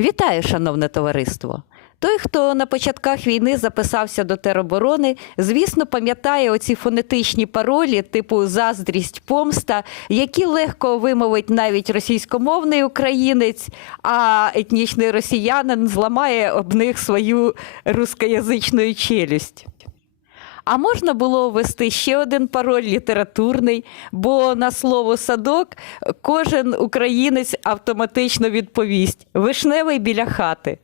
Вітаю, шановне товариство! Той, хто на початках війни записався до тероборони, звісно, пам'ятає оці фонетичні паролі, типу заздрість, помста, які легко вимовить навіть російськомовний українець, а етнічний росіянин зламає об них свою рускоязичну челюсть. А можна було ввести ще один пароль літературний, бо на слово садок кожен українець автоматично відповість вишневий біля хати.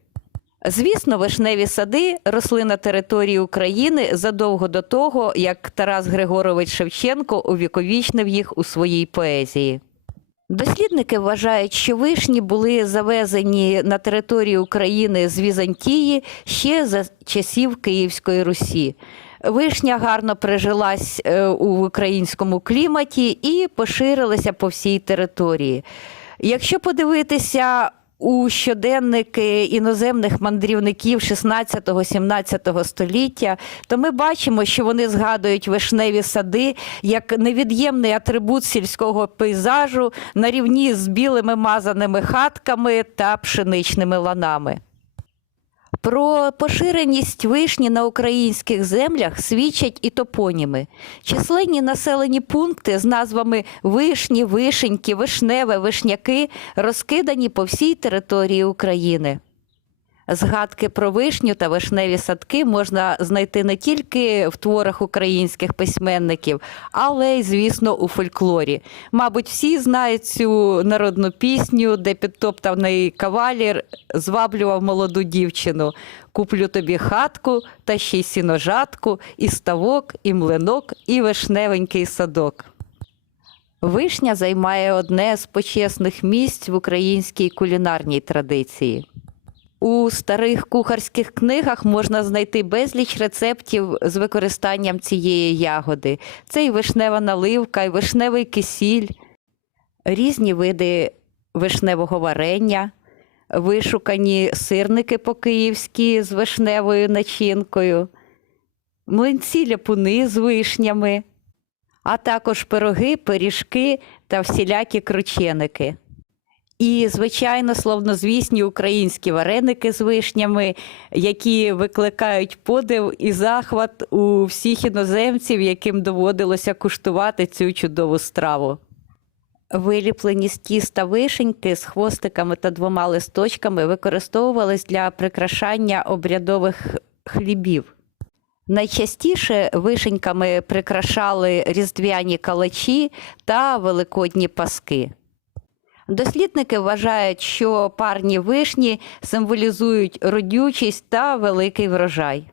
Звісно, вишневі сади росли на території України задовго до того, як Тарас Григорович Шевченко увіковічнив їх у своїй поезії. Дослідники вважають, що вишні були завезені на територію України з Візантії ще за часів Київської Русі. Вишня гарно прижилась е, у українському кліматі і поширилася по всій території. Якщо подивитися у щоденники іноземних мандрівників 16-17 століття, то ми бачимо, що вони згадують вишневі сади як невід'ємний атрибут сільського пейзажу на рівні з білими мазаними хатками та пшеничними ланами. Про поширеність вишні на українських землях свідчать і топоніми. Численні населені пункти з назвами вишні, вишеньки, вишневе, вишняки розкидані по всій території України. Згадки про вишню та вишневі садки можна знайти не тільки в творах українських письменників, але й, звісно, у фольклорі. Мабуть, всі знають цю народну пісню, де підтоптаний кавалір зваблював молоду дівчину. Куплю тобі хатку та ще й сіножатку, і ставок, і млинок, і вишневенький садок. Вишня займає одне з почесних місць в українській кулінарній традиції. У старих кухарських книгах можна знайти безліч рецептів з використанням цієї ягоди. Це і вишнева наливка, і вишневий кисіль, різні види вишневого варення, вишукані сирники по-київськи з вишневою начинкою, млинці ляпуни з вишнями, а також пироги, пиріжки та всілякі крученики. І, звичайно, словнозвісні українські вареники з вишнями, які викликають подив і захват у всіх іноземців, яким доводилося куштувати цю чудову страву. Виліплені з тіста вишеньки з хвостиками та двома листочками використовувались для прикрашання обрядових хлібів. Найчастіше вишеньками прикрашали різдвяні калачі та великодні паски. Дослідники вважають, що парні вишні символізують родючість та великий врожай.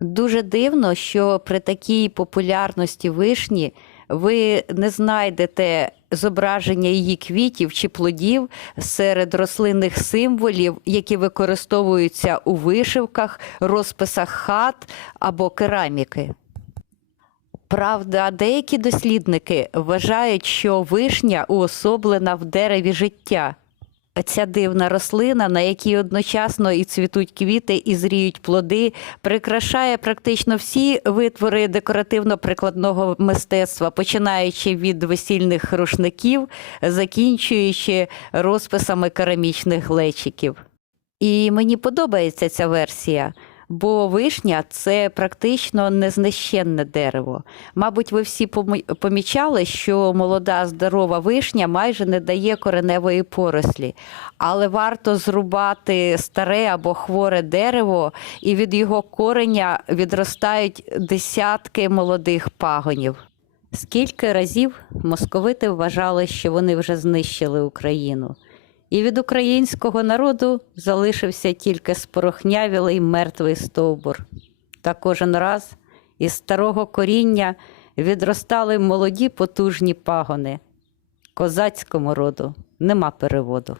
Дуже дивно, що при такій популярності вишні ви не знайдете зображення її квітів чи плодів серед рослинних символів, які використовуються у вишивках, розписах хат або кераміки. Правда, деякі дослідники вважають, що вишня уособлена в дереві життя. Ця дивна рослина, на якій одночасно і цвітуть квіти, і зріють плоди, прикрашає практично всі витвори декоративно-прикладного мистецтва, починаючи від весільних рушників, закінчуючи розписами керамічних глечиків. І мені подобається ця версія. Бо вишня це практично незнищенне дерево. Мабуть, ви всі помічали, що молода здорова вишня майже не дає кореневої порослі, але варто зрубати старе або хворе дерево, і від його кореня відростають десятки молодих пагонів. Скільки разів московити вважали, що вони вже знищили Україну. І від українського народу залишився тільки спорохнявілий мертвий стовбур. Та кожен раз із старого коріння відростали молоді потужні пагони. Козацькому роду нема переводу.